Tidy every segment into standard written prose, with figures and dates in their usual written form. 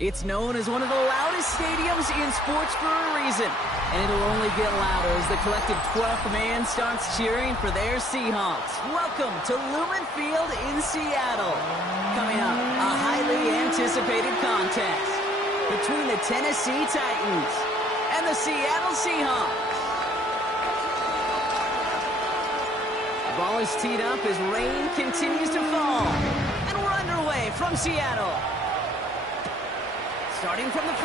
It's known as one of the loudest stadiums in sports for a reason. And it'll only get louder as the collective 12th man starts cheering for their Seahawks. Welcome to Lumen Field in Seattle. Coming up, a highly anticipated contest between the Tennessee Titans and the Seattle Seahawks. The ball is teed up as rain continues to fall. And we're underway from Seattle. Starting from the 5.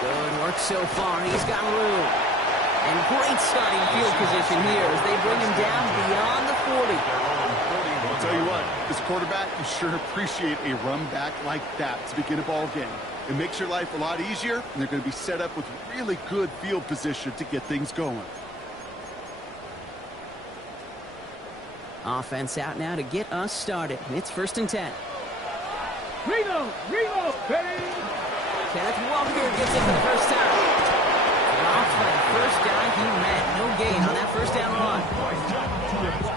Good work so far. He's got room. And great starting field position here as they bring him down beyond the 40. I'll tell you what, as a quarterback, you sure appreciate a run back like that to begin a ball game. It makes your life a lot easier, and they're going to be set up with really good field position to get things going. Offense out now to get us started. It's 1st and 10. Reload, ready. Kenneth Walker gets it for the first time. Dropped by the first down he met. No gain on that first down run.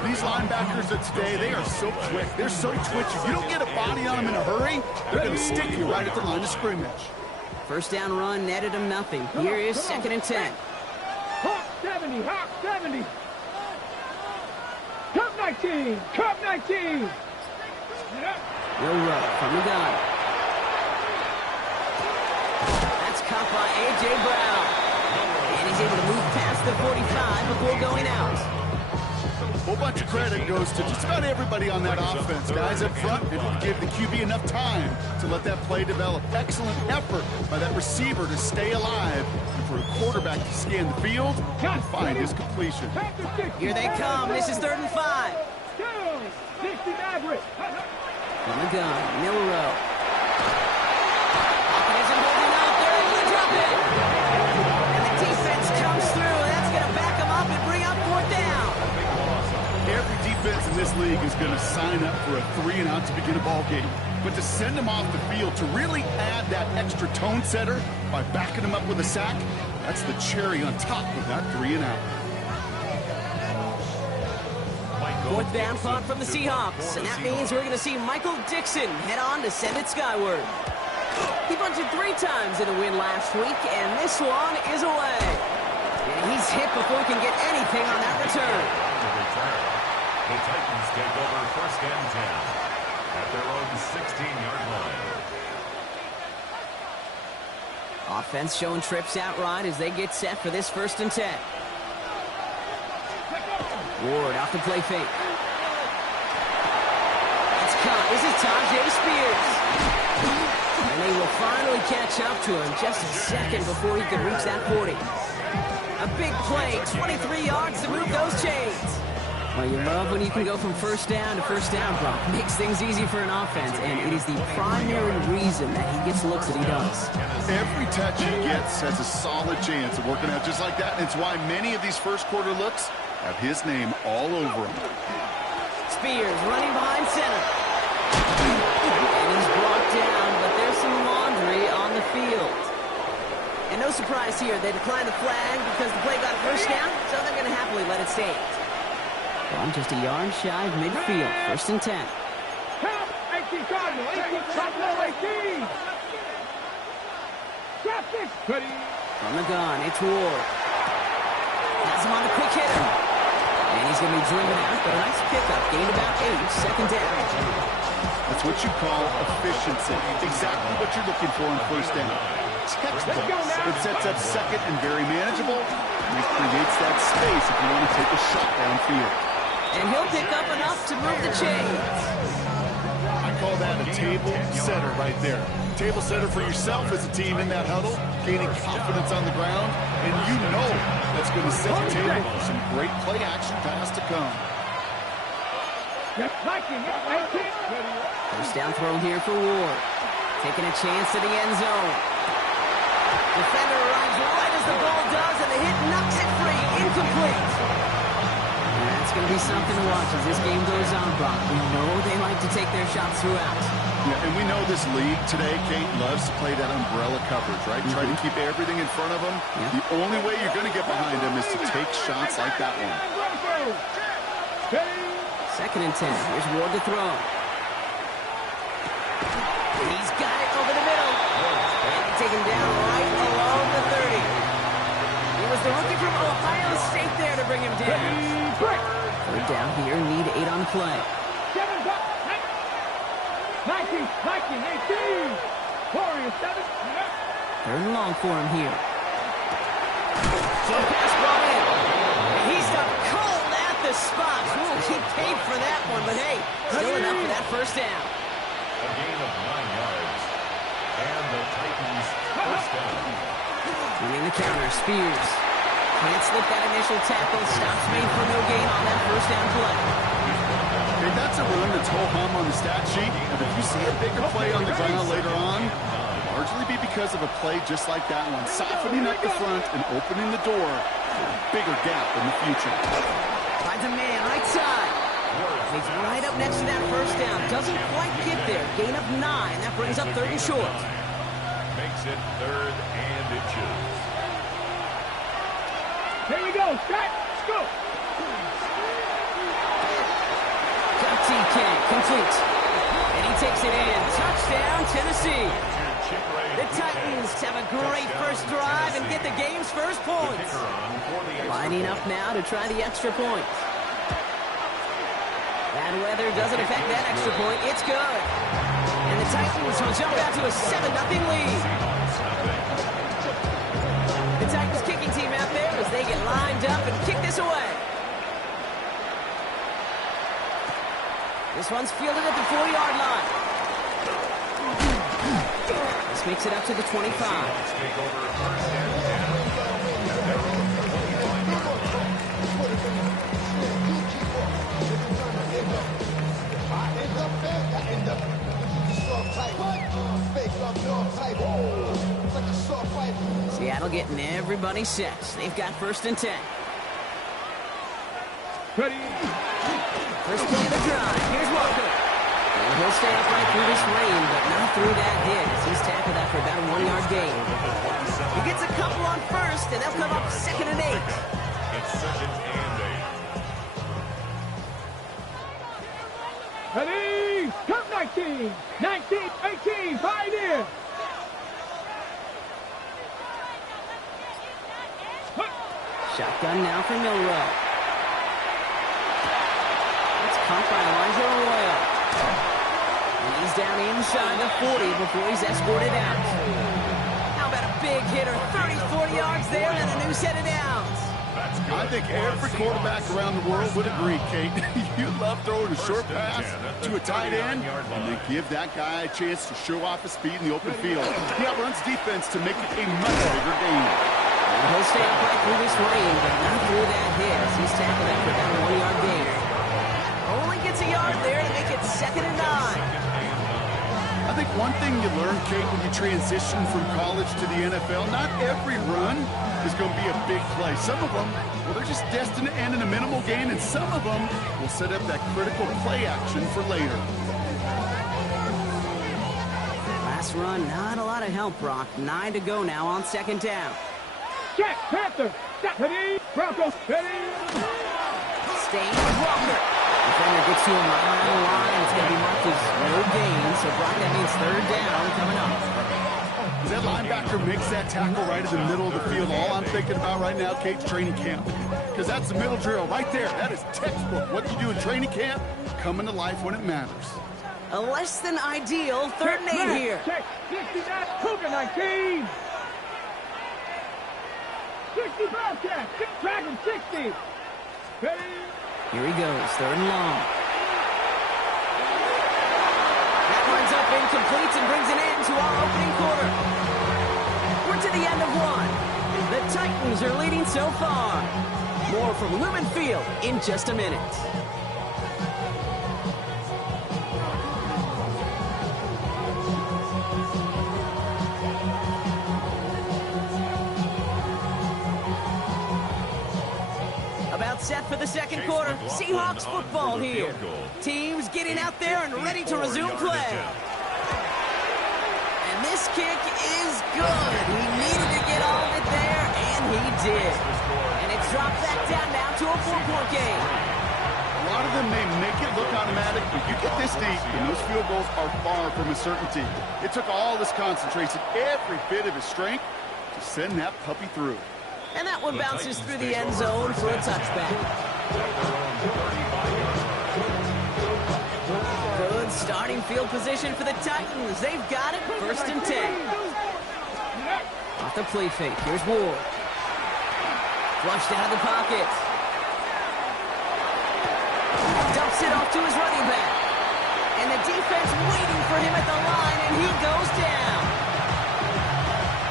These linebackers of today, they are so quick. They're so twitchy. If you don't get a body on them in a hurry, they're going to stick you right at the line of scrimmage. First down run netted him nothing. Here is 2nd and 10. Hawk 70, Hawk 70. Cup 19, Cup 19. No run from the gun. That's caught by A.J. Brown. And he's able to move past the 45 before going out. A whole bunch of credit goes to just about everybody on that offense. Guys up front, able to give the QB enough time to let that play develop. Excellent effort by that receiver to stay alive. And for a quarterback to scan the field and find his completion. Here they come. This is 3rd and 5. 60 Maverick. From the gun, Milrow. Isn't holding up. They're able to drop it. And the defense comes through. That's going to back them up and bring up 4th down. Every defense in this league is going to sign up for a 3-and-out to begin a ball game. But to send them off the field, to really add that extra tone setter by backing them up with a sack, that's the cherry on top of that 3-and-out. 4th down punt from the Seahawks, and that means we're going to see Michael Dixon head on to send it skyward. He bunted 3 times in a win last week, and this one is away. And he's hit before he can get anything on that return. The Titans take over 1st and 10 at their own 16-yard line. Offense showing trips out right as they get set for this 1st and 10. Ward off the play fake. It's caught. This is Tajay Spears. And they will finally catch up to him just a second before he could reach that 40. A big play, 23 yards to move those chains. Well, you love when you can go from 1st down to 1st down, Brock. Makes things easy for an offense, and it is the primary reason that he gets looks that he does. Every touch he gets has a solid chance of working out just like that, and it's why many of these first-quarter looks have his name all over him. Spears running behind center. And he's brought down, but there's some laundry on the field. And no surprise here, they declined the flag because the play got a 1st down, so they're going to happily let it stand. Well, I'm just a yard shy of midfield. 1st and 10. Count 18 Cardinal, 18 Cardinal, 18. Traffic. Ready. From the gun, it's Ward. Has him on the quick hitter. And he's going to be driven out, but a nice pickup. Gained about 8, 2nd down. That's what you call efficiency. Exactly what you're looking for in 1st down. Textbook. It sets up 2nd and very manageable. And it creates that space if you want to take a shot downfield. And he'll pick up enough to move the chains. I call that a table setter right there. Table setter for yourself as a team in that huddle, gaining confidence on the ground, and you know that's going to set the table for some great play action pass to come. 1st down throw here for Ward. Taking a chance to the end zone. Defender arrives right as the ball does, and the hit knocks it free. Incomplete. And that's going to be something to watch as this game goes on, Brock. We know they like to take their shots throughout. Yeah, and we know this league today, Kate, loves to play that umbrella coverage, right? Try to keep everything in front of them. The only way you're going to get behind them is to take shots like that one. 2nd and 10. Here's Ward to throw. He's got it over the middle. And they take him down right along the 30. It was the rookie from Ohio State there to bring him down. Third down here, need 8 on the play. 19, 18. Warriors 7. Third and long for him here. Slow pass brought in. And he stopped cold at the spot. Ooh, he paid for that one, but hey, still enough for that first down. A gain of 9 yards. And the Titans first down. Winning the counter, Spears. Can't slip that initial tackle. Stops made for no gain on that first down play. Okay, that's a run that's ho-hum on the stat sheet. But if you see a bigger play on the ground later on, it'll largely be because of a play just like that one. Softening up the front and opening the door for a bigger gap in the future. Finds a man right side. He's right up next to that first down. Doesn't quite get there. Gain of 9. That brings up third and short. Makes it third and inches. Here we go. Start. Let's go. Got TK. Complete. And he takes it in. Touchdown, Tennessee. The Titans have a great first drive and get the game's first points. Lining up now to try the extra point. Bad weather doesn't affect that extra point. It's good. And the Titans will jump out to a 7-0 lead. The Titans kicking team out there as they get lined up and kick this away. This one's fielded at the 4-yard line. This makes it up to the 25. Seattle getting everybody set. They've got first and 10. Ready. First play of the drive. Here's Walker. And he'll stay upright through this rain, but not through that hit. He's tackled that for about a 1-yard gain. He gets a couple on first, and they'll come up 2nd and 8. It's 2nd and 8. Ready. Count 19. 19, 18. Pioneer. Shotgun now for Milrow. It's caught by Elijah Arroyo. And he's down inside the 40 before he's escorted out. How about a big hitter? 30-40 yards there and a new set of downs. I think every quarterback around the world would agree, Kate. You love throwing a short pass to a tight end and then give that guy a chance to show off his speed in the open field. He outruns defense to make it a much bigger game. And he'll stay upright through this rain, but not through that hit as he's tackled that for about a 1-yard gain. Only gets a yard there to make it 2nd and 9. I think one thing you learn, Kate, when you transition from college to the NFL, not every run is going to be a big play. Some of them, well, they're just destined to end in a minimal gain, and some of them will set up that critical play action for later. Last run, not a lot of help, Brock. 9 to go now on 2nd down. Check. Panther. Ready. Broncos. Ready. Staying with Walker. Defender gets to him right on the line. It's going to be marked as no gain. So, Brock, that means 3rd down coming up. As that linebacker makes that tackle right in the middle of the field, all I'm thinking about right now, Kate's training camp. Because that's the middle drill right there. That is textbook. What you do in training camp, coming to life when it matters. A less than ideal 3rd and 8 here. Check. 69. Cougar 19. 60 Bobcat. Dragon 60. Ready. Here he goes, 3rd and long. That runs up incomplete and brings an end to our opening quarter. We're to the end of 1. The Titans are leading so far. More from Lumen Field in just a minute. Set for the 2nd quarter. Seahawks football here. Teams getting out there and ready to resume play. And this kick is good. He needed to get all of it there, and he did. And it's dropped back down now to a 4-point game. A lot lot of them may make it look automatic, but you get this deep, and those field goals are far from a certainty. It took all his concentration, every bit of his strength, to send that puppy through. And that one bounces through the end zone for a touchback. Good starting field position for the Titans. They've got it, 1st and 10. Off the play fake, here's Ward. Flushed out of the pocket. Dumps it off to his running back. And the defense waiting for him at the line, and he goes down.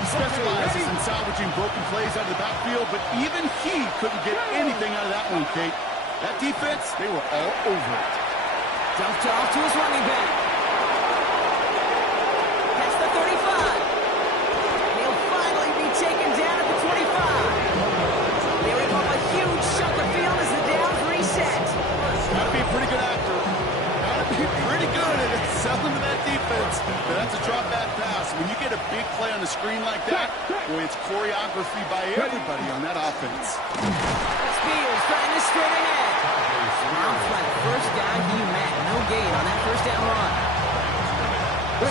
He specializes in salvaging broken plays out of the backfield, but even he couldn't get anything out of that one, Kate. That defense, they were all over it. Dumped off to his running back. That's the 35. He'll finally be taken down at the 25. They rip off a huge chunk of field as the downs reset. Gotta be a pretty good actor. Gotta be pretty good at selling to that defense. But that's a drop back pass. When you get a big play on the screen like that, boy, it's choreography by everybody on that offense. Spears trying to straight ahead. Bounced by the first guy he met. No gain on that 1st down run.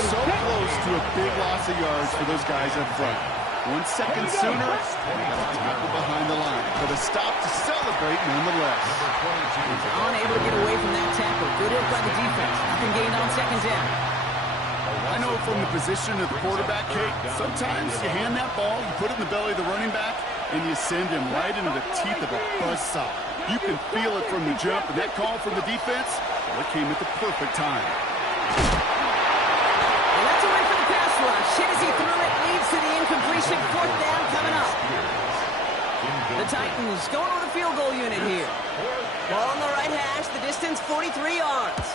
So close to a big loss of yards for those guys up front. 1 second sooner, tackle behind the line. But a stop to celebrate nonetheless. He's unable to get away from that tackle. Good hit by the defense. Nothing gained on 2nd down. I know from the position of the quarterback, Kate, sometimes you hand that ball, you put it in the belly of the running back, and you send him right into the teeth of a buzzsaw. You can feel it from the jump, and that call from the defense, well, it came at the perfect time. And that's a win for the pass rush. Hit as he threw it, leads to the incompletion. 4th down coming up. The Titans going with a field goal unit here. Ball on the right hash, the distance 43 yards.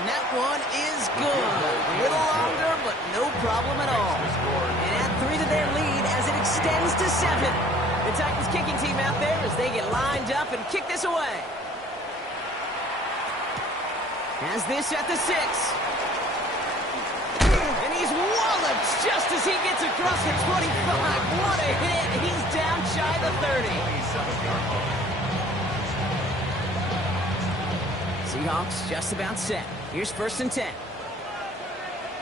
And that one is good. A little longer, but no problem at all. And add 3 to their lead as it extends to 7. The Titans kicking team out there as they get lined up and kick this away. Has this at the 6. And he's walloped just as he gets across the 25. What a hit. He's down shy of the 30. Seahawks just about set. Here's 1st and 10.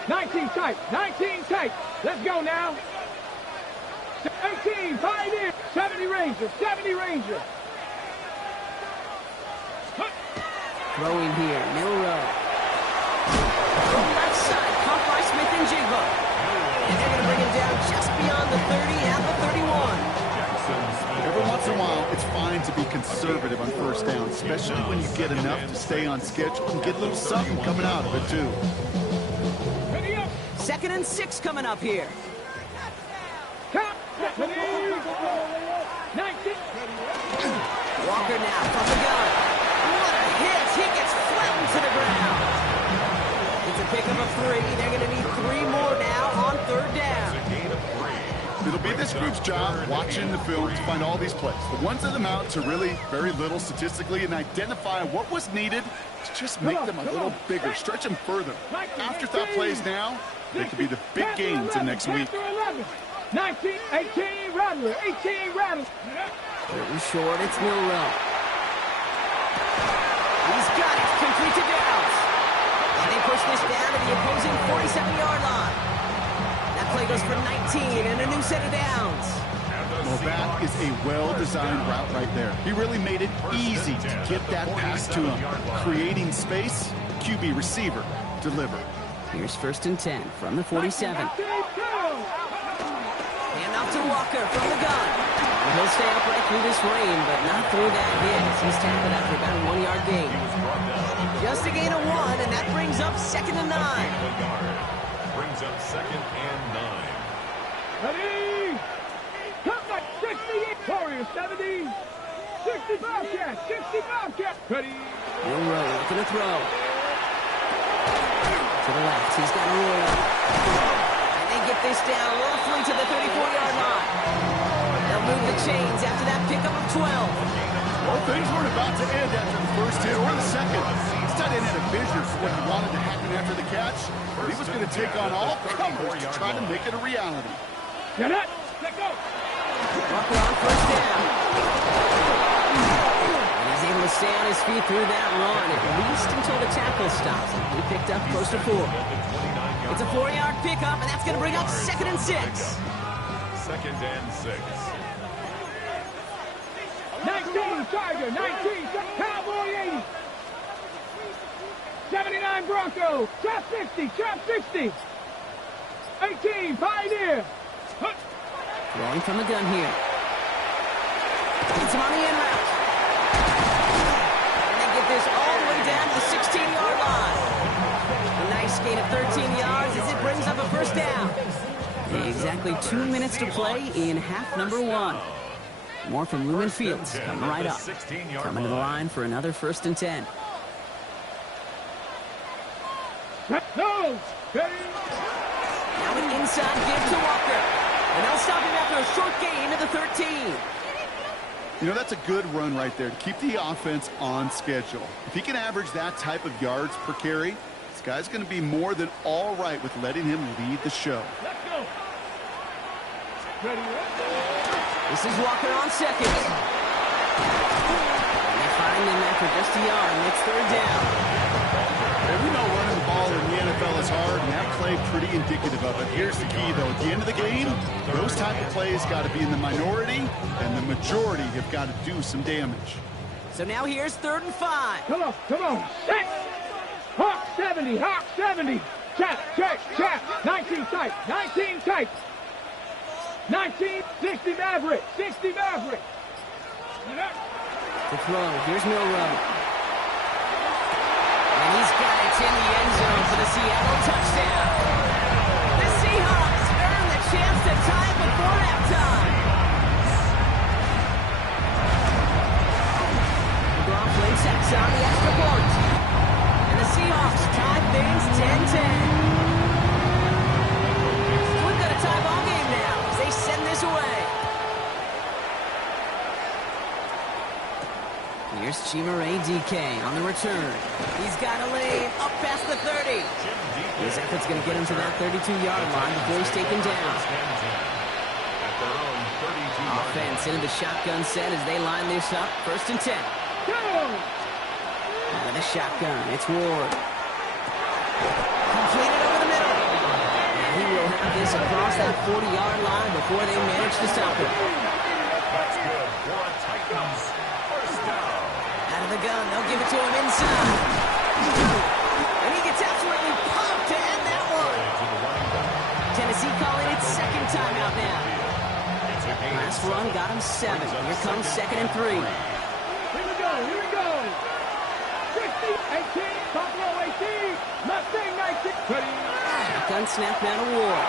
19 tight. 19 tight. Let's go now. 18, 5 in. 70 Ranger. 70 Ranger. Throwing here, Milrow. From left side, caught by Smith and Jigbo. And they're going to bring him down just beyond the 30 and the 31. Every once in a while, it's fine to be conservative on 1st down, especially when you get enough to stay on schedule and get a little something coming out of it, too. 2nd and 6 coming up here. Walker now from the gun. What a hit! He gets flattened to the ground. It's a pickup of 3. They're going to need 3 more now on 3rd down. It'll be this group's job watching the film to find all these plays. The ones that amount to really very little statistically and identify what was needed to just make them a little bigger, stretch them further. Afterthought plays now, they could be the big gains in next week. 19, 18, Rattler, 18, Rattler. Pretty short, it's Milrow. He's got it, complete to Downs. And they push this down to the opposing 47-yard line. That play goes for 19 and a new set of downs. Well, that is a well-designed route right there. He really made it easy to get that pass to him. Creating space, QB receiver, deliver. Here's 1st and 10 from the 47. Hand off to Walker from the gun. He'll stay upright through this rain, but not through that hit. He's tackled after about a 1-yard gain. Just a gain of 1, and that brings up 2nd and 9. Brings up 2nd and 9. Ready? Come back, 60, Warriors, 70. 60 Bobcat, 60 Bobcat. Ready? Milrow looking to throw. To the left, he's got a roll. And they get this down roughly to the 34-yard line. They'll move the chains after that pickup of 12. Well, things weren't about to end after the first hit or the second. This tight end had a vision for what he wanted to happen after the catch. But he was going to take on all comers to try to make it a reality. Get it. Let go. Walker on 1st down. And he's able to stay on his feet through that run, at least until the tackle stops. He picked up close to 4. It's a 4-yard pickup, and that's going to bring up 2nd and 6. 2nd and 6. 19, Tiger, 19, Cowboy 80. 79 Bronco, trap 60, trap 60. 18, Pioneer. Throwing from the gun here. Gets him on the in route. And they get this all the way down to the 16-yard line. A nice gain of 13 yards as it brings up a first down. Exactly 2 minutes to play in half number 1. More from Lumen Fields coming right up. Coming to the line for another 1st and 10. No! Now an inside give to Walker. And they'll stop him after a short gain to the 13. You know, that's a good run right there to keep the offense on schedule. If he can average that type of yards per carry, this guy's going to be more than all right with letting him lead the show. Let's go. Ready, This is Walker on 2nd. And they find him after just a yard, and it's 3rd down. And we know running the ball in the NFL is hard, and that play pretty indicative of it. Here's the key, though. At the end of the game, those type of plays got to be in the minority, and the majority have got to do some damage. So now here's 3rd and 5. Come on, come on. Set. Hawk 70, Hawk 70. Chap, check, chap. 19 tight, 19 tight. 19, 60 Maverick, 60 Maverick. To throw, here's Milrow. And he's got it in the end zone for the Seattle touchdown. The Seahawks earn the chance to tie it before halftime. McLaughlin checks on the extra point. And the Seahawks tie things 10-10. So we've got a tie ball game now as they send this away. Here's Chimaray DK on the return. He's got a lane up past the 30. His effort's going to get him to that 32-yard line before he's taken down. Offense into the shotgun set as they line this up. 1st and 10. Out of the shotgun, it's Ward. Completed over the middle. And he will have this across that 40-yard line before they manage to stop him. That's good for a Titans first down. Out of the gun, they'll give it to him inside. And he gets absolutely pumped to end that one. Tennessee calling it 2nd timeout now. Last run got him 7. Here comes 2nd and 3. Here we go, here we go. 60, 18, Buffalo 18, Mustang 19. Ready. Shotgun snap now to Ward.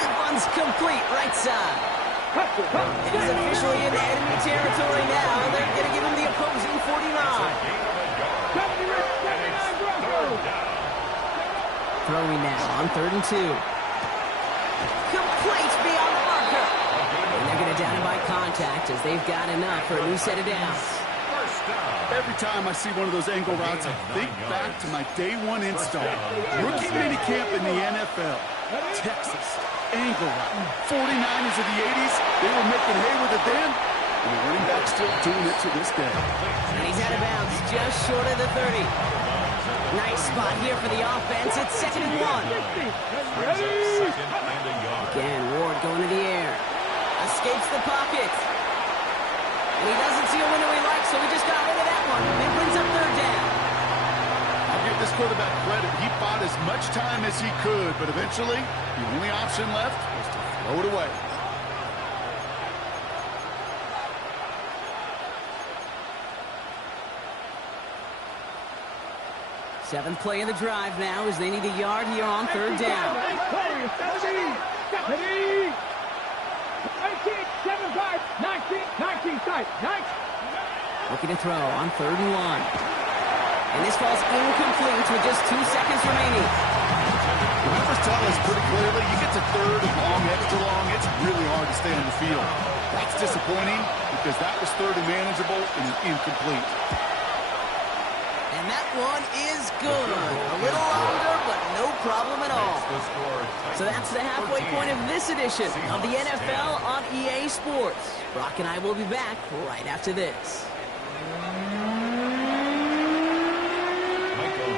That one's complete, right side. It is officially in enemy territory now. They're going to give him the opposing 49. Throwing now on 3rd and 2. Complete beyond the marker. And they're going to down him by contact as they've got enough for a new set of downs. Every time I see one of those angle routes, I think back to my day 1 install. Rookie minicamp in the NFL. Texas. Angle route. 49ers of the 80s, they were making hay with it then, and the running back's still doing it to this day. And he's out of bounds, just short of the 30. Nice spot here for the offense. It's 2nd and 1. Again, Ward going to the air. Escapes the pocket. And he doesn't see a window he likes, so he just got rid of that one. It brings up 3rd down. I'll give this quarterback credit. He bought as much time as he could, but eventually, the only option left was to throw it away. Seventh play of the drive now as they need a yard here on 3rd down. 19 tight, 19. Looking to throw on 3rd and 1. And this falls incomplete with just 2 seconds remaining. The numbers tell us pretty clearly, you get to 3rd and long, extra long, it's really hard to stay on the field. That's disappointing because that was 3rd and manageable and an incomplete. And that one is good. A little longer, but no problem at all. So that's the halfway point of this edition of the NFL on EA Sports. Brock and I will be back right after this.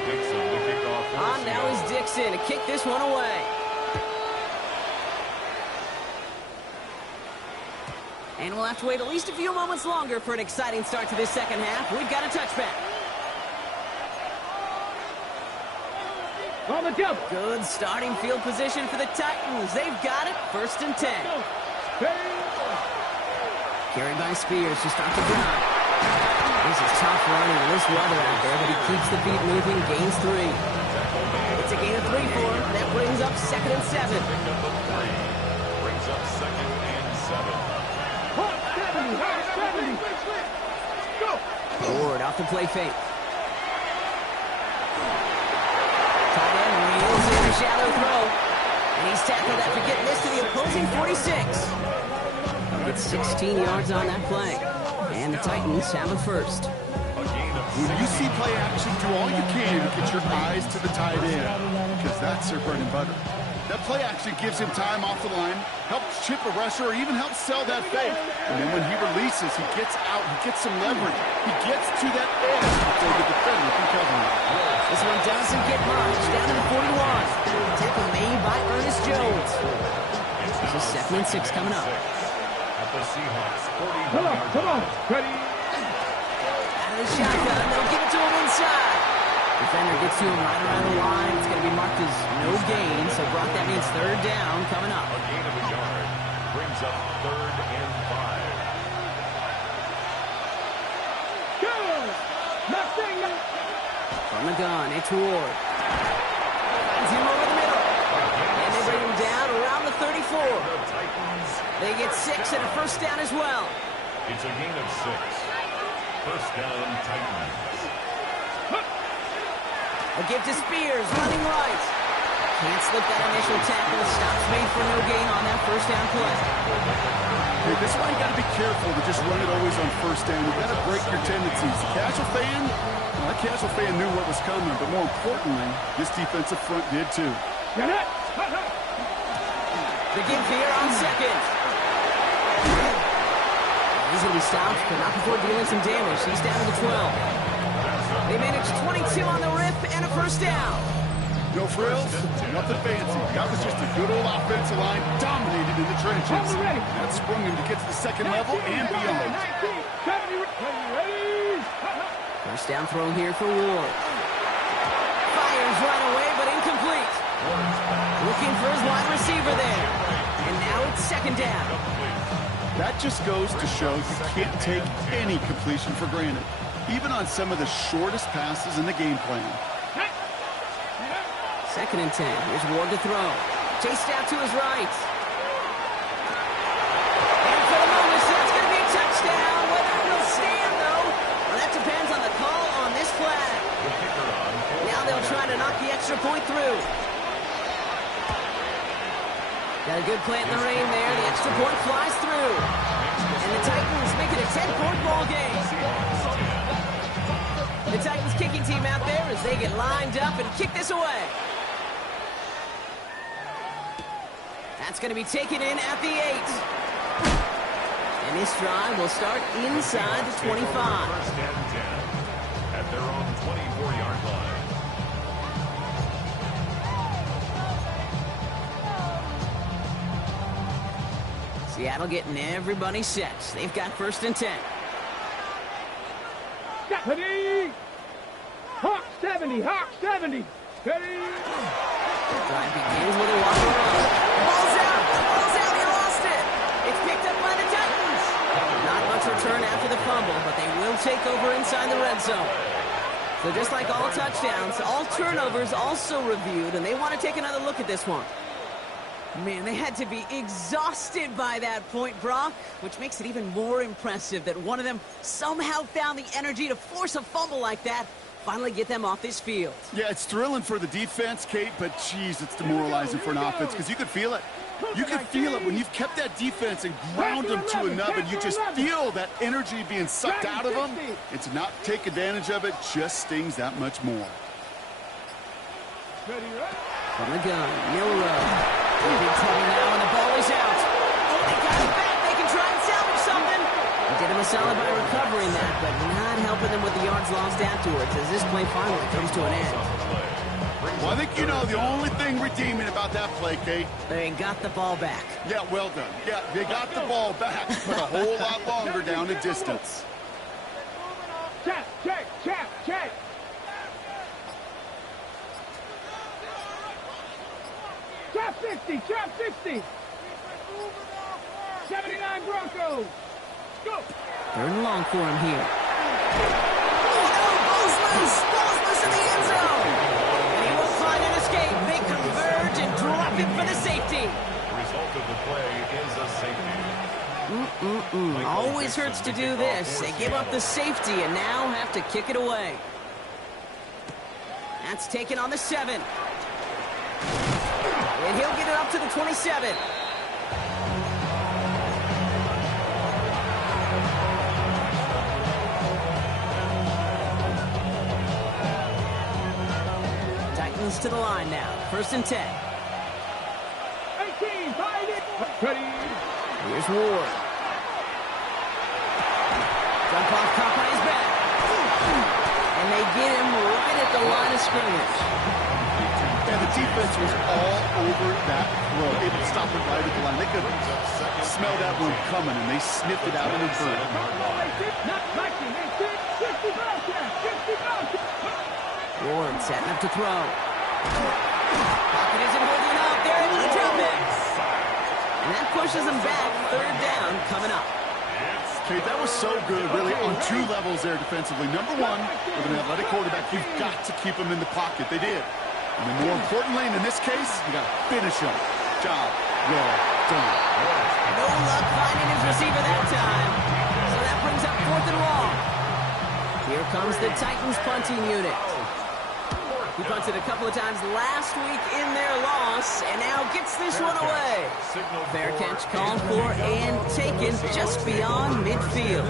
Dixon to kick off. Now is Dixon to kick this one away. And we'll have to wait at least a few moments longer for an exciting start to this second half. We've got a touchback. On the double. Good starting field position for the Titans. They've got it. 1st and 10. Carried by Spears to start the drive. This is tough running in this weather out there, but he keeps the feet moving, gains 3. It's a gain of 3 for him. That brings up 2nd and 7. Brings up 2nd and 7. Go. Ward off the play fake. Tight end reels in a shallow throw. And he's tackled after getting this to the opposing 46. It's 16 yards on that play. And the Titans have a first. When you see play action, do all you can to get your eyes to the tight end, because that's their bread and butter. That play action gives him time off the line, helps chip a rusher, or even helps sell that fake. And then when he releases, he gets out, he gets some leverage. He gets to that edge before the defender can cover him. This one doesn't get much. Down to the 41. Tackle made by Ernest Jones. This is 2nd and 6 coming up. At the Seahawks, 41 Come on. Ready. Out of the shotgun, they'll give it to him inside. Defender gets to him right around the line. It's going to be marked as no gain, so Brock, that means 3rd down coming up. A gain of a yard. Brings up 3rd and 5. Good. Nothing. From the gun, it's Ward. Finds him over the middle. And they bring him down around the 34. The Titans. They get 6 and a 1st down as well. It's a gain of 6. 1st down, Titans. A give to Spears, running right. Can't slip that initial tackle. Stops made for no gain on that 1st down play. Hey, this is why you got to be careful to just run it always on 1st down. You got to break your tendencies. The casual fan, well, that casual fan knew what was coming, but more importantly, this defensive front did too. Get it. The give here on 2nd. He's going to be stopped, but not before dealing some damage. He's down to the 12. They managed 22 on the rip and a 1st down. No frills, nothing fancy. That was just a good old offensive line dominated in the trenches. That sprung him to get to the 2nd level and beyond. 1st down throw here for Ward. Fires right away, but incomplete. Looking for his wide receiver there. And now it's 2nd down. That just goes to show you can't take any completion for granted, even on some of the shortest passes in the game plan. 2nd and 10. Here's Ward to throw. Chased out to his right. And for the moment, that's going to be a touchdown. Whether it will stand, though, well, that depends on the call on this flag. Now they'll try to knock the extra point through. Got a good plant in the rain there. The extra point flies through. And the Titans make it a 10-point ball game. The Titans kicking team out there as they get lined up and kick this away. That's going to be taken in at the 8. And this drive will start inside the 25. 1st and 10 at their own 24-yard line. Seattle getting everybody set. They've got 1st and 10. Ready. Hawk 70. Hawk 70. Ready. Drive begins with a walk around. Ball's out. Ball's out. He lost it. It's picked up by the Titans. Not much return after the fumble, but they will take over inside the red zone. So just like all touchdowns, all turnovers also reviewed, and they want to take another look at this one. Man, they had to be exhausted by that point, Brock, which makes it even more impressive that one of them somehow found the energy to force a fumble like that, finally get them off this field. Yeah, it's thrilling for the defense, Kate, but, geez, it's demoralizing for an offense because you could feel it. You can feel it when you've kept that defense and ground them to a nub, and you just feel that energy being sucked out of them. And to not take advantage of it just stings that much more. From the gun, Milrow. Big trouble now, and the ball is out. Oh, they got it back. They can try and salvage something. They did him a solid by recovering that, but not helping helping them with the yards lost afterwards as this play finally comes to an end. Well, I think you know the only thing redeeming about that play, Kate. They got the ball back. Yeah, well done. Yeah, they got the ball back, but a whole lot longer down the distance. Check, check, check, check. Trap 60, trap 60. 79 Broncos. Go. Third and long for him here. Oh, no, ball's loose. Ball's loose in the end zone. And he won't find an escape. They converge and drop him for the safety. The result of the play is a safety. Always hurts to do this. They give up the safety and now have to kick it away. That's taken on the 7. And he'll get it up to the 27. Titans to the line now. 1st and 10. 18, find it. Ready. Here's Ward. Jump off caught by his back. And they get him right at the line of scrimmage. And the defense was all over that throw. Able to stop it right at the line. They could smell that one coming, and they sniffed it out of the bird. Not liking 18, 60 ball check, 60 ball check. Ward setting up to throw. Pocket isn't holding up. They're able to drop it. And that pushes them back. 3rd down coming up. Kate, that was so good, really, on 2 levels there defensively. Number 1, with an athletic quarterback, you've got to keep him in the pocket. They did. And then more importantly, in this case, you got to finish him. Job well done. No luck finding his receiver that time. So that brings up 4th and long. Here comes the Titans punting unit. He punted a couple of times last week in their loss, and now gets this one away. Fair catch called for and taken just beyond midfield.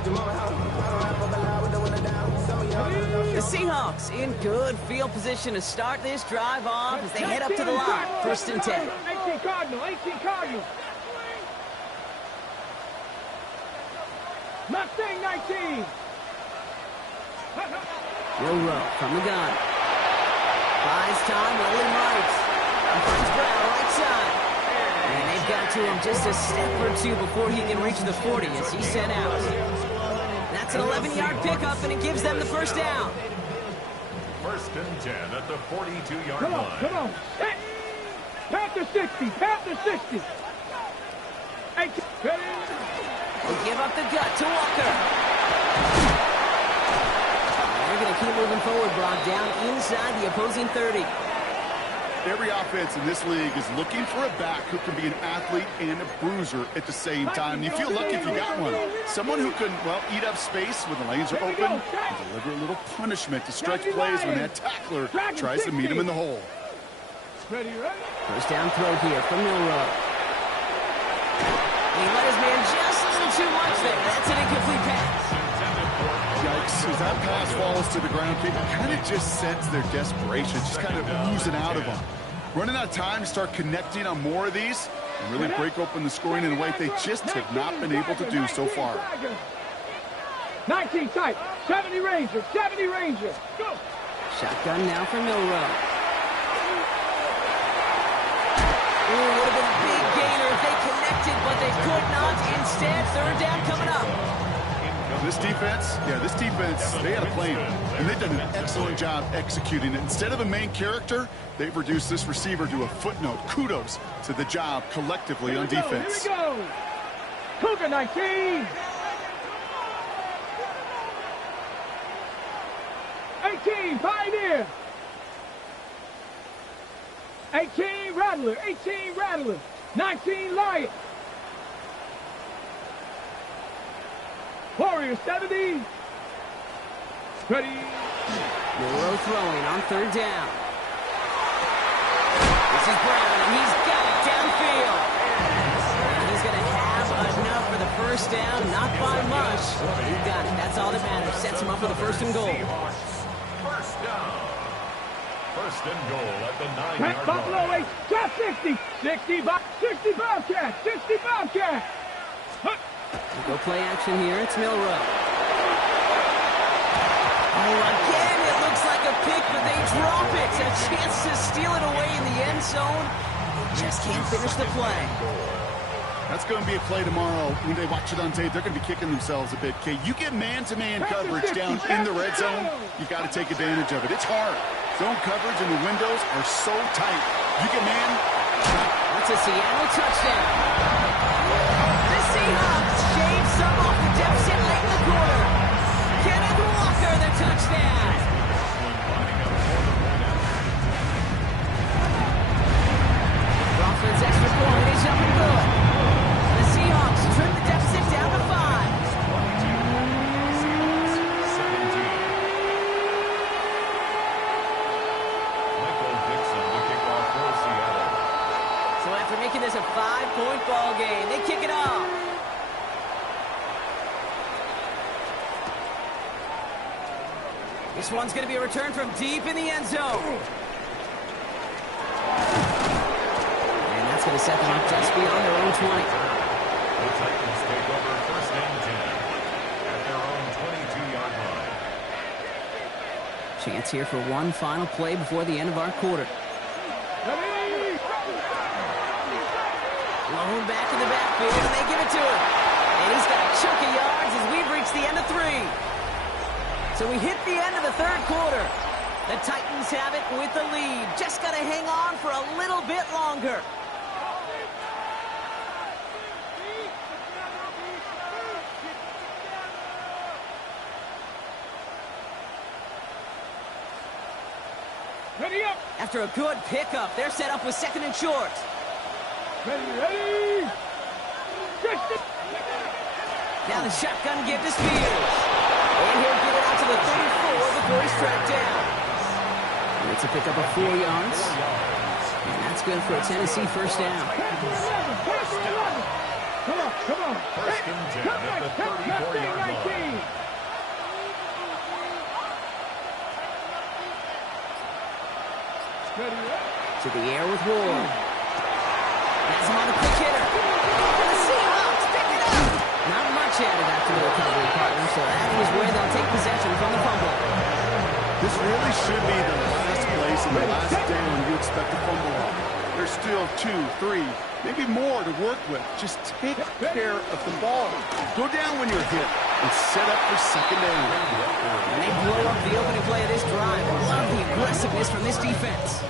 The Seahawks in good field position to start this drive off as they head up to the line. 1st and 10. 18 Cardinal, 18 Cardinal. Mustang 19. Rowe from the gun. Buys time, rolling right. And finds Brown right side. And they've got to him just a step or two before he can reach the 40 as he's sent out. That's an 11-yard pickup, and it gives them the 1st down. 1st and 10 at the 42-yard Come on, line. come on. Hey. Panther 60, Panther 60. 18. They give up the gut to Walker. They're going to keep moving forward, Brock, down inside the opposing 30. Every offense in this league is looking for a back who can be an athlete and a bruiser at the same time. You feel lucky if you got one. Someone who can, well, eat up space when the lanes are open and deliver a little punishment to stretch plays when that tackler tries to meet him in the hole. Ready, ready. 1st down throw here from Milroe. He let his man just a little too much there. That's an incomplete pass. Yikes, as that pass falls to the ground, you kind of just sense their desperation, just kind of oozing out of them. Running out of time to start connecting on more of these and really break open the scoring in a way they just have not been able to do so far. 19 tight, 70 Ranger, 70 Ranger. Go. Shotgun now for Milroe. Ooh, would have been a big gainer if they connected, but they could not. Instead, 3rd down coming up. This defense, they had a plan, and they've done an excellent job executing it. Instead of a main character, they've reduced this receiver to a footnote. Kudos to the job collectively on defense. Here we go. Cougar 19. 18, Pioneer. 18, Rattler. 18, Rattler. 19, Lion. Warrior 70. Ready. Milroe throwing on 3rd down. This is Brown, and he's got it downfield. And he's going to have enough for the 1st down, not by much. He got it. That's all that matters. Sets him up for the 1st and goal. 1st down. 1st and goal at the 9-yard Buffalo line. 8, Cat 60. 60 Bobcat. 60 Bobcat. Go play action here. It's Milroe. Oh, again, it looks like a pick, but they drop it. A chance to steal it away in the end zone. They just can't finish the play. That's going to be a play tomorrow. When they watch it on tape, they're going to be kicking themselves a bit. Okay, you get man-to-man coverage down in the red zone, you got to take advantage of it. It's hard. Zone coverage and the windows are so tight. You get man. That's a Seattle touchdown. The Seahawks shave some off the deficit late in the quarter. Kenneth Walker, the touchdown. Rothman's extra point is up and good. The Seahawks trim the deficit down to 5. So after making this a 5-point ball game, they kick it off. This one's going to be a return from deep in the end zone. And that's going to set them up just beyond their own 20. The Titans take over 1st and 10 at their own 22-yard line. Chance here for one final play before the end of our quarter. Blown back in the backfield, and they give it to him. And he's got a chunk of yards as we've reached the end of 3. So we hit the end of the 3rd quarter. The Titans have it with the lead. Just got to hang on for a little bit longer. Ready up. After a good pickup, they're set up with 2nd and short. Ready. Now the shotgun give to Spears. And he'll get it out to the 34 before he's tracked down. It's a pickup of 4 yards. And that's good for a Tennessee 1st down. Come on. 1st and 10 at the 34-yard line. To the air with Ward. Has him on the quick hitter. And the Seahawks pick it up. Not much added after the recovery, partner, so that is where they'll take possession from the fumble. This really should be the last place and the last down you expect to fumble on. There's still 2, 3, maybe more to work with. Just take care of the ball. Go down when you're hit and set up for second down. And they blow up the opening play of this drive. Love the aggressiveness from this defense.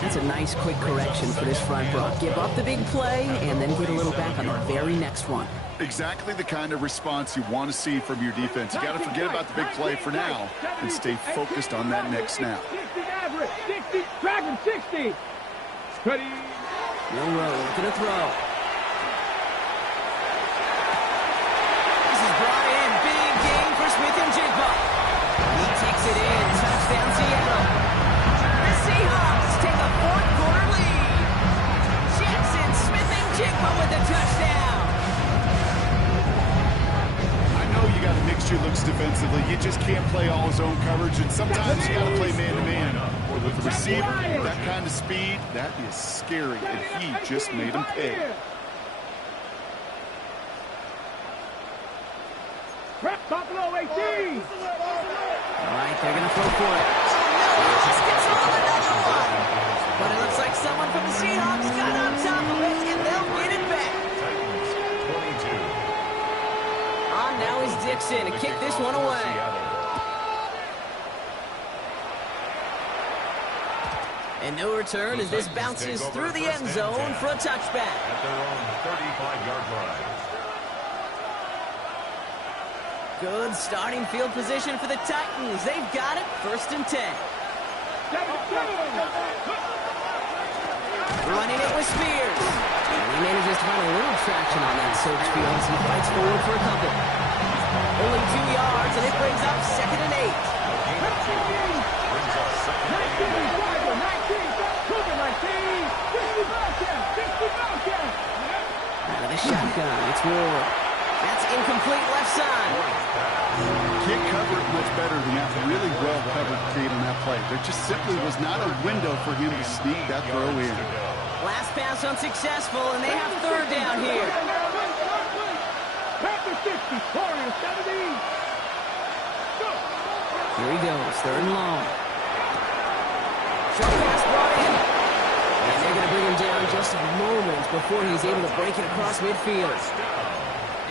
That's a nice quick correction for this front row. Give up the big play and then get a little back on the very next one. Exactly the kind of response you want to see from your defense. You got to forget about the big play for now and stay focused on that next snap. 60 average, 60, Dragon 60. Ready. Milroe gonna throw. This is brought in. Big game for Smith and Jigba. He takes it in. Touchdown Seattle. The Seahawks take a fourth-quarter lead. Jackson, Smith and Jigba with the touchdown. I know you got to mix your looks defensively. You just can't play all zone coverage, and sometimes you got to play man-to-man. With the receiver, that kind of speed, that is scary, and he just made him pay. Buffalo 18. All right, they're going to throw for it. Milroe gets on another one. But it looks like someone from the Seahawks got on top of it, and they'll get it back. On now is Dixon to kick this one away. And no return as this bounces through the end zone for a touchback. At their own 35-yard line. Good starting field position for the Titans. They've got it, 1st and 10. Running it with Spears. And he manages to find a little traction on that search field as he fights forward for a couple. Only 2 yards, and it brings up 2nd and 8. Out of the shotgun, it's Ward. That's incomplete left side. Can't cover it much better than that. Really well covered Creed on that play. There just simply was not a window for him to sneak that throw in. Last pass unsuccessful, and they have 3rd down here. Here he goes, 3rd and long. Short pass brought in. And they're going to bring him down just a moment before he's able to break it across midfield.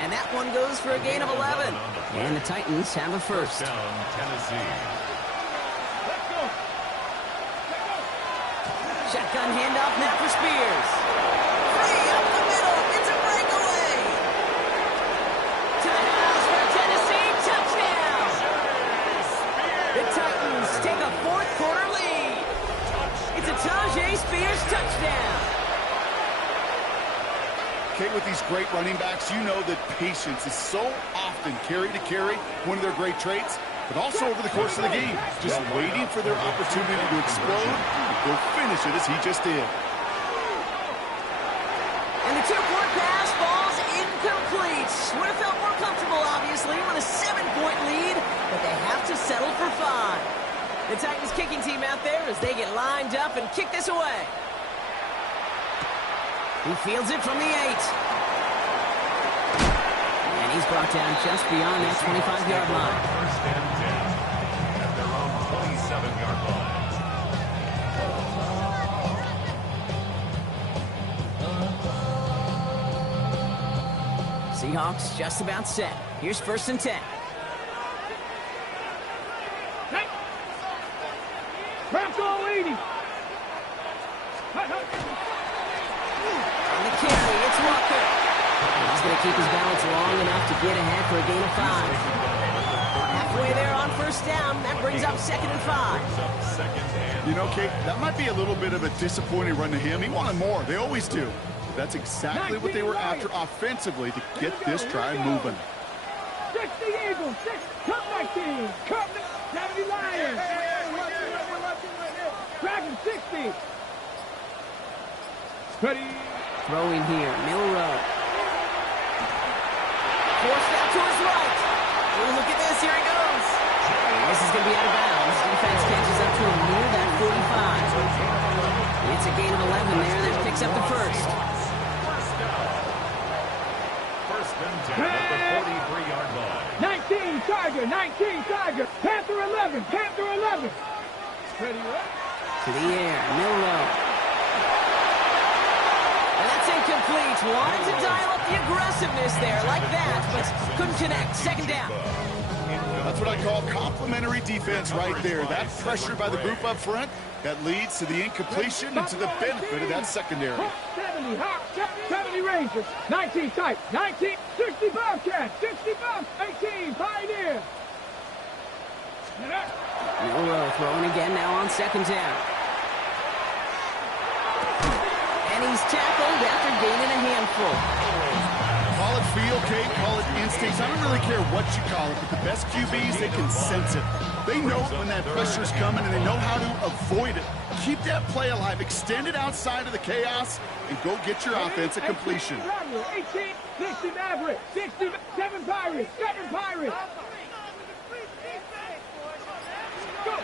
And that one goes for a gain of 11. And the Titans have a first. Shotgun handoff now for Spears. Free up the middle. It's a breakaway. To the house for a Tennessee touchdown. The Titans take a fourth-quarter lead. It's a Tajay Spears touchdown. Okay, with these great running backs, you know that patience is so often carry to carry, one of their great traits, but also over the course of the game, just waiting for their opportunity to explode and go finish it as he just did. And the 2-point pass falls incomplete. Would have felt more comfortable, obviously, with a 7-point lead, but they have to settle for 5. The Titans kicking team out there as they get lined up and kick this away. He fields it from the 8. And he's brought down just beyond that 25-yard line. 1st and 10 at their own 27-yard line. Seahawks just about set. Here's 1st and 10. Bronco 80. On the carry, it's Walker. He's going to keep his balance long enough to get ahead for a gain of 5. Halfway there on 1st down. That brings up 2nd and 5. You know, Kate, that might be a little bit of a disappointing run to him. He wanted more. They always do. But that's exactly what they were after offensively to get this drive moving. 60 Eagles, 6, cut 19, cut 70 Lions. Dragon 60. Ready. Throwing here, Milroe. Forced out to his right. Oh, look at this, here he goes. And this is going to be out of bounds. Defense catches up to him near that 45. Tiger, 19 Tiger, Panther 11, Panther 11. Ready, To the air, Milrow. And that's incomplete. Wanted to dial up the aggressiveness there like that, but couldn't connect. Second down. That's what I call complimentary defense right there. That pressure by the group up front, that leads to the incompletion and to the benefit of that secondary. 70, Hawk, 70 Rangers, 19 Tight, 19, 60 Bobcat, 65, 18 Pioneer. Milrow throwing again now on second down. And he's tackled after gaining a handful. Call it feel, Kate, call it instincts. I don't really care what you call it, but the best QBs, they can sense it. They know when that pressure's coming, and they know how to avoid it. Keep that play alive. Extend it outside of the chaos, and go get your offense a completion. 18, 60 Maverick, 67 Pirates, 7 Pirates. Go.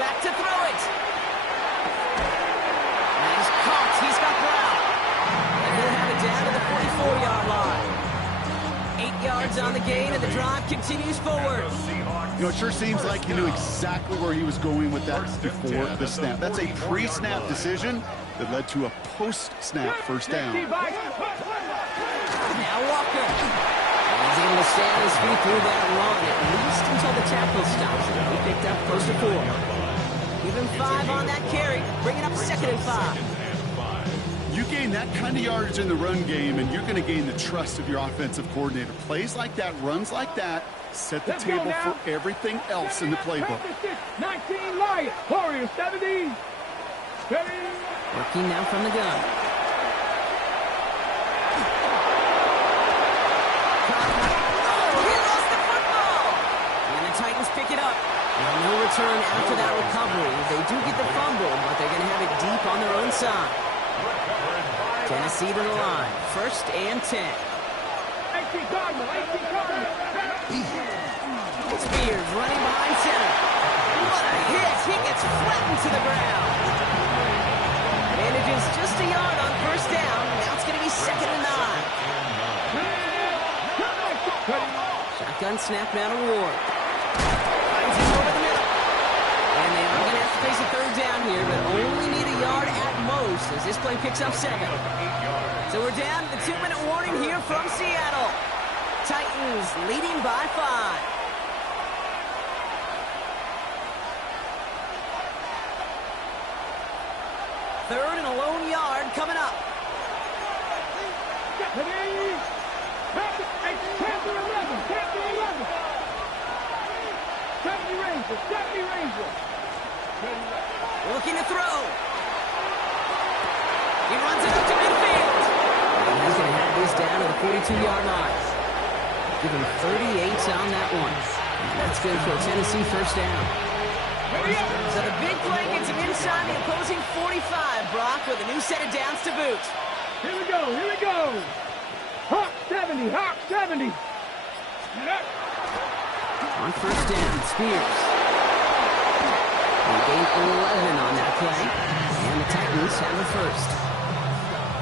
Back to throw it. And he's caught. He's got Brown. And he'll have it down to the 44-yard line. 8 yards on the gain, and the drive continues forward. You know, it sure seems like he knew exactly where he was going with that before the snap. That's a pre-snap decision that led to a post-snap first down. Now Walker. And he's able to stay on his feet through that run, at least until the tackle stops him. He picked up close to 4. Give him 5 on that carry, bringing up 2nd and 5. You gain that kind of yardage in the run game, and you're going to gain the trust of your offensive coordinator. Plays like that, runs like that, set the table for everything else in the playbook. 19 Lions, Warriors 70. Working now from the gun. He lost the football! And the Titans pick it up. Now, no return after that recovery. They do get the fumble, but they're going to have it deep on their own side. Tennessee to the line. 1st and 10. 18 Cardinal, 18 Cardinal. Spears running behind center. What a hit! He gets flattened to the ground. Manages just a yard on 1st down. Now it's going to be 2nd and 9. Shotgun snap now to Ward. Finds him over the middle. And they are going to have to face a 3rd down here, but only need a yard at most as this play picks up 7. So we're down to the 2-minute warning here from Seattle. Titans leading by 5. Third and a lone yard coming up. Panther 11, Panther 11. 70 Rangers, 70 Rangers. Looking to throw. He runs it up to midfield. And he's going to have this down to the 42-yard line. Give him 38 on that one. And that's good for a Tennessee 1st down. So the big play gets him inside the opposing 45, Brock, with a new set of downs to boot. Here we go, here we go. Hawk 70, Hawk 70. On 1st down, Spears. He gained 11 on that play. And the Titans have the 1st.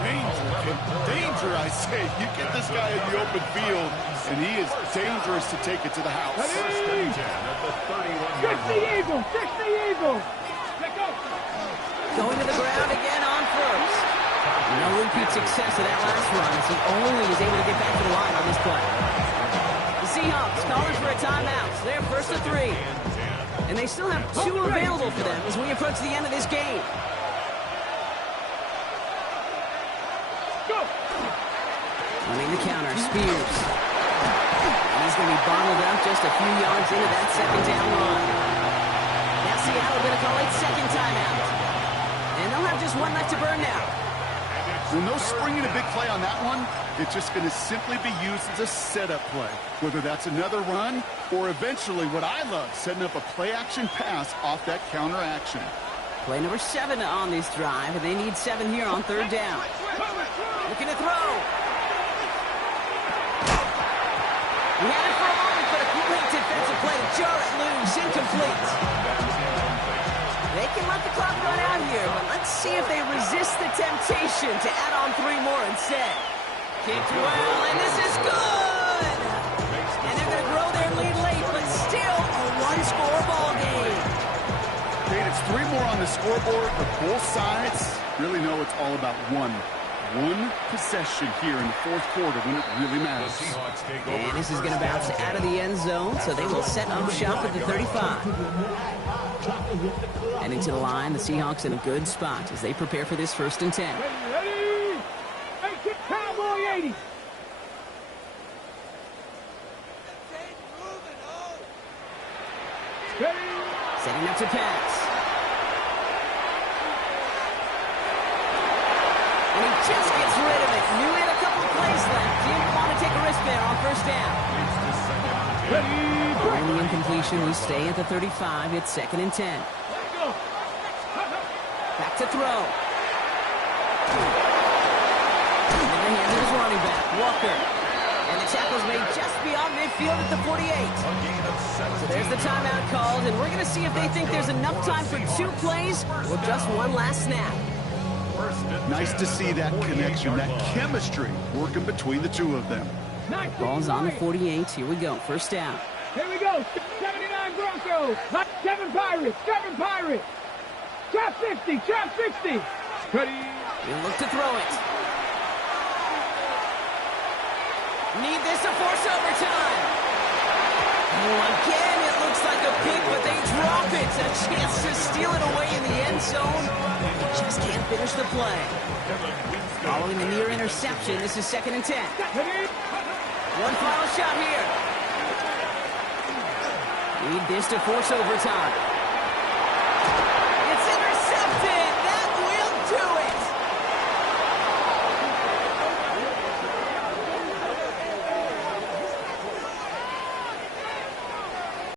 Danger, I say. You get this guy in the open field, and he is dangerous to take it to the house. 60 Eagles, 60 Eagles. Going to the ground again on 1st. No repeat success of that last run as he only was able to get back to the line on this play. The Seahawks callers for a timeout. So they're 1st and 3. And they still have 2 available for them as we approach the end of this game. Running the counter, Spears. And he's going to be bottled up just a few yards into that 2nd down run. Now Seattle going to call it 2nd timeout. And they'll have just 1 left to burn now. Well, no springing a big play on that one. It's just going to simply be used as a setup play. Whether that's another run or eventually what I love, setting up a play-action pass off that counter action. Play number 7 on this drive, and they need 7 here on 3rd down. Looking to throw. He had it for a moment, but a great defensive play to jar it loose, incomplete. They can let the clock run out here, but let's see if they resist the temptation to add on 3 more instead. Kicked well, and this is good! And they're going to grow their lead the scoreboard, but both sides really know it's all about one possession here in the fourth quarter when it really matters. And this is going to bounce out of the end zone, so they will set up shop at the 35. Heading to the line, the Seahawks in a good spot as they prepare for this 1st and 10. Ready? Hey, Cowboy 80. Ready? Setting up to pass. And he just gets rid of it. Knew he had a couple of plays left. Didn't want to take a risk there on 1st down. Ready? Following the incompletion, we stay at the 35. It's 2nd and 10. Go. Back to throw. In the hands of his running back, Walker. And the tackle's made just beyond midfield at the 48. So there's the timeout called, and we're going to see if they think there's enough time for 2 plays or just one last snap. Nice to see that connection, that chemistry working between the two of them. Ball's on the 48. Here we go. 1st down. Here we go. 79 Broncos. 7 Pirates. 7 Pirates. Trap 50. Trap 60. Ready? He'll look to throw it. Need this to force overtime. Oh, again, it looks like a pick, but they drop it. A chance to steal it away in the end zone. They just can't finish the play. Following the near interception, this is 2nd and 10. Ready? One final shot here. Need this to force overtime.